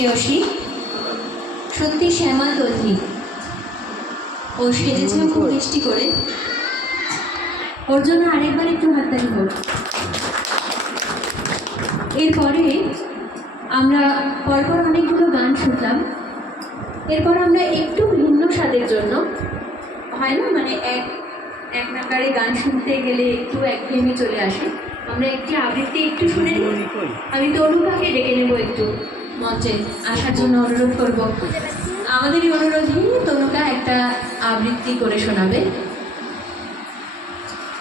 শ্রেয়সী সত্যি শ্যামা দলহি। ও সেজেছেও খুব মিষ্টি করে। ওর জন্য আরেকবার একটু হাততালি হোক। এরপরে আমরা পরপর অনেকগুলো গান শুনলাম। এরপর আমরা একটু ভিন্ন স্বাদের জন্য, হয় না মানে এক নাগারে গান শুনতে গেলে একটু একঘেয়েমি চলে আসে, আমরা একটি আবৃত্তি একটু শুনে নিই। আমি তনুকাকে ডেকে নেব, একটু মঞ্চে আসার জন্য অনুরোধ করব। আমাদেরই অনুরোধে তনুকা একটা আবৃত্তি করে শোনাবে।